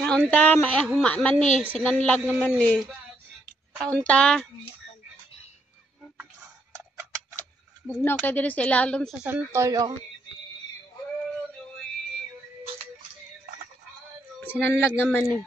Naunta, huma man ni, sinanlag naman ni. Kaunta. Bugnaw kay diri sa ilalom sa santol, oh. Sinanlag naman ni.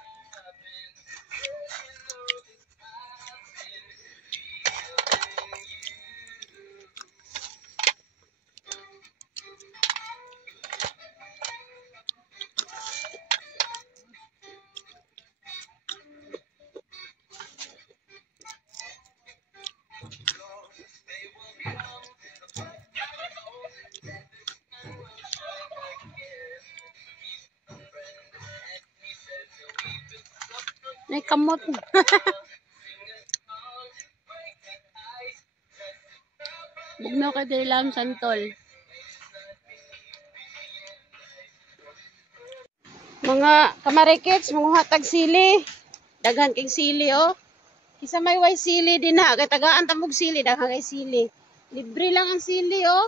Ay, kamot. Bugnaw kay diri lang santol. Mga kamarikits, mga hatag sili. Daghan kay sili, oh. Kisa may way sili din ha. Kay tagaan tamog sili, daghan kay sili. Libre lang ang sili, oh.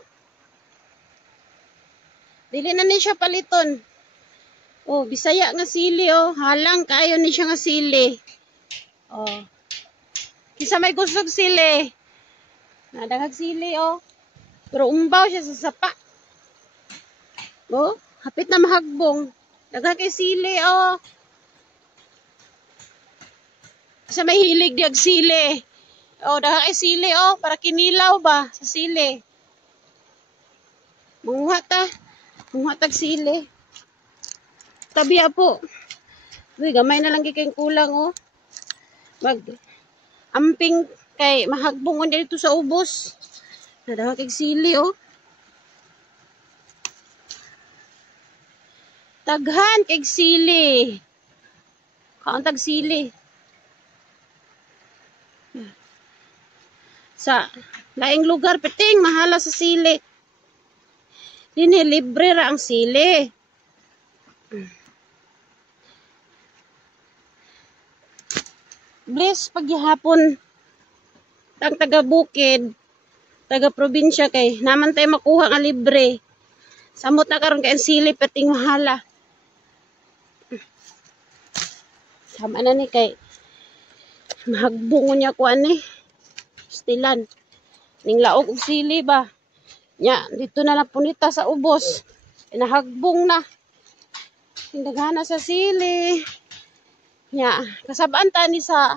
Dili na ni siya paliton. Oh, Bisaya nga sili, oh. Halang kayo ni siya nga sili. Oh. Kisa may gusog sili. Nadaghag sili, oh. Pero umbaw siya sa sapa. Oh, hapit na mahagbong. Daghag kay sili, oh. Kisa may hilig diag sili. Oh, daghag kay sili, oh. Para kinilaw ba sa sili. Munguha ta. Munguha tag sili. Tabi po. Uy, gamay na lang kayong kulang, oh. Mag amping kay mahagbong dito sa ubos. Nadaha kay sili, oh. Taghan kay sili. Kaon tag sili. Sa laing lugar piting mahala sa sili. Dini libre ra ang sili. Bless paghihapon ang taga-bukid, taga-probinsya kay naman tayo makuha nga libre. Samot na karon kay ang sili pating mahala. Sama na ni kay mahagbong niya ko ani. Stilan. Ning laog og sili ba. Nya dito na lang punita sa ubos. Nahagbong na. Hindagana sa sili. Nya kasabaan ta ni sa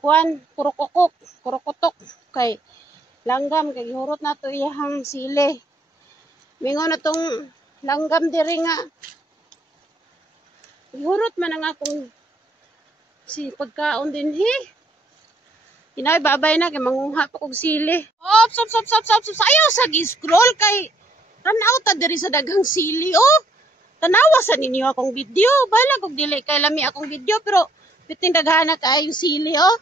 kuan kurokotok kay langgam kay gihurot na to iyang sili. Mingon na tong langgam diri nga gihurot man ang akong si pagkaon din hi. Inay babay na kay manguha pa kog sili. Sop. Ayaw sa gi-scroll kay tanaw ta diri sa daghang sili, oh. Tanawa sa ninyo akong video. Bala kog dili kay lami akong video pero bitin daghana kaayo sili, oh.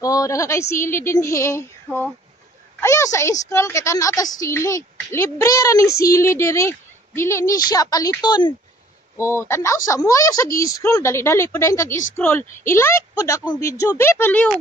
Oh, dagha kay sili din he. Oh. Ayaw sa scroll kay tanaw ta sili. Libre ra ning sili diri. Dili ni siya paliton. Oh, tanaw sa mo ayaw sa gi-scroll. Dali-dali pud ang kag-scroll. I-like pud akong video. Be paliw.